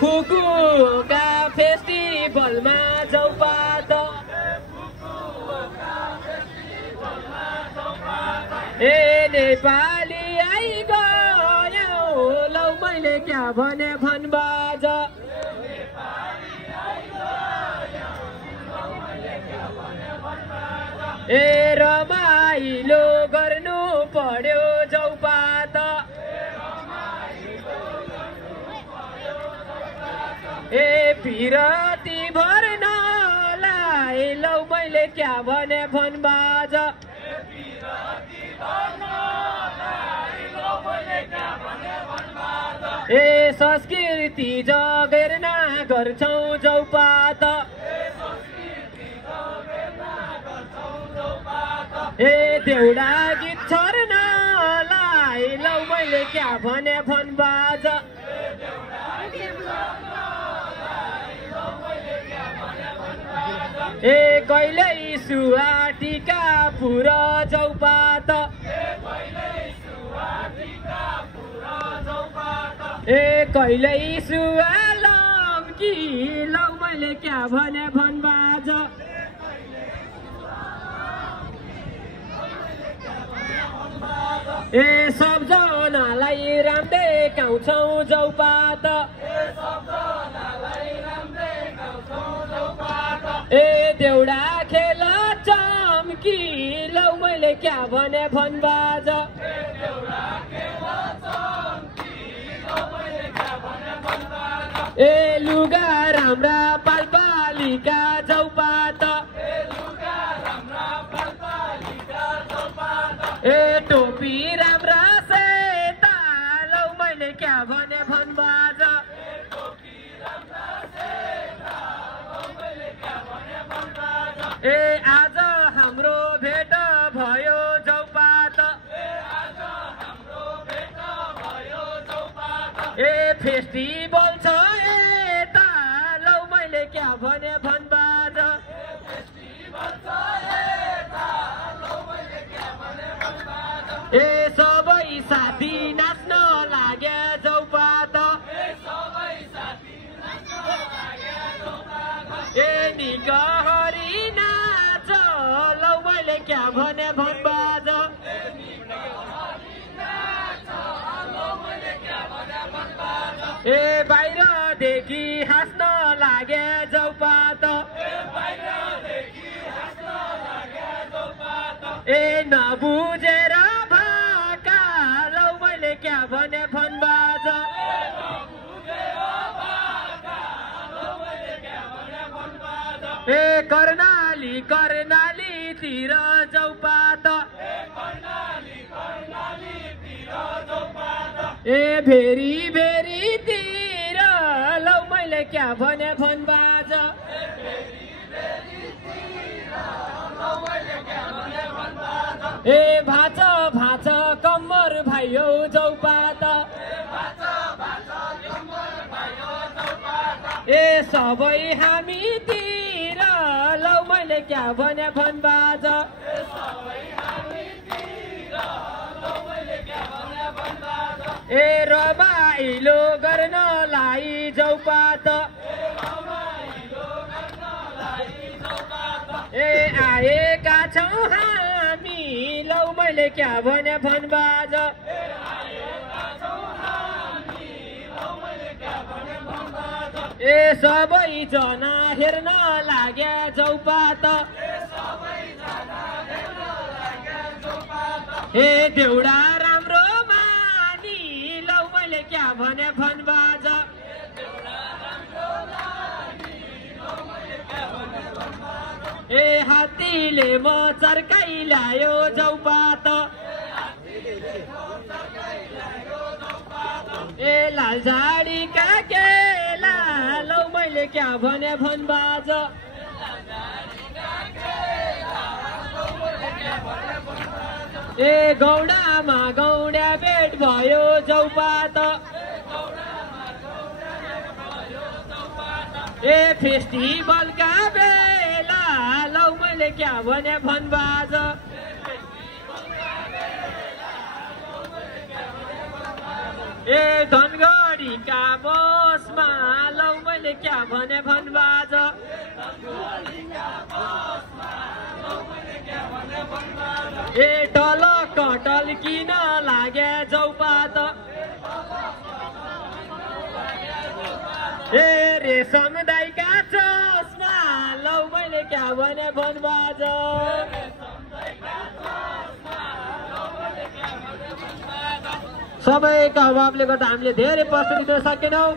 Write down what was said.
Fukuoka फेस्टिभलमा चौपात ए नेपाली आइगयो लौ मैले क्या भने भनबाज ए रमाइलो गर्नु पर्यो चौपात ए पिरती भर्नलाई लौ मैले क्या भने भनबाज ए संस्कृति जगेर्ना गर्छौं चौपात ए देउडा गीत छर्नलाई लौ मैले क्या भने भनबाज ए कहिल्यै सुवाटिका पुर चौपात ए कहिल्यै सुवालम कि लौ मैले क्या भने भनबाज ए सबजनालाई राम देखाउँछौं चौपात ए देउडा खेल चम्की लौ मैले क्या भने भनबाज ए लुगा राम्रा पालपालिका चौपात ए टोपी राम्रा सेता लौ मैले क्या भने भनबाज ए आज हाम्रो भेट भयो चौपात ए फेस्टिभल छ यता लौ मैले क्या भने भनबाज ए सबै साथी नाच्न लागे चौपात ए निकहरी नाच लौ मैले क्या भने भनबाज ए बाहिरदेखि हाँस्न लागे चौपात ए नबुझेर भाका लौ मैले क्या भने भनबाज ए कर्णालीतिर चौपात ए भेरीतिर लौ मैले क्या भने भनबाज ए भाछ कम्मर भाइयो चौपात ए सबै हामीतिर लौ मैले क्या भने भनबाज ए रमाइलो गर्नलाई चौपात ए आएका छौं हामी लौ मैले क्या भने भनबाज ए सबैजना हेर्न लाग्या चौपात ए देउडा राम्रो मानी लौ मैले क्या भने भनबाज ए हात्तीले म चर्काइ ल्यायो चौपात ए लाल झाडीका केला लौ मैले क्या भने भनबाज ए गौडामा गौडा भेट भयो चौपात ए फेस्टिभलका बेला लौ मैले क्या भने भनबाज ए धनगढीका बसमा भने भनबाज ए टल कटल किन लागे जौपात ए रेशम दाइका चस्मा लौ मैले क्या भने भनबाज सबैका अभावले गर्दा हामीले धेरै प्रस्तुति दिन सकेनौँ।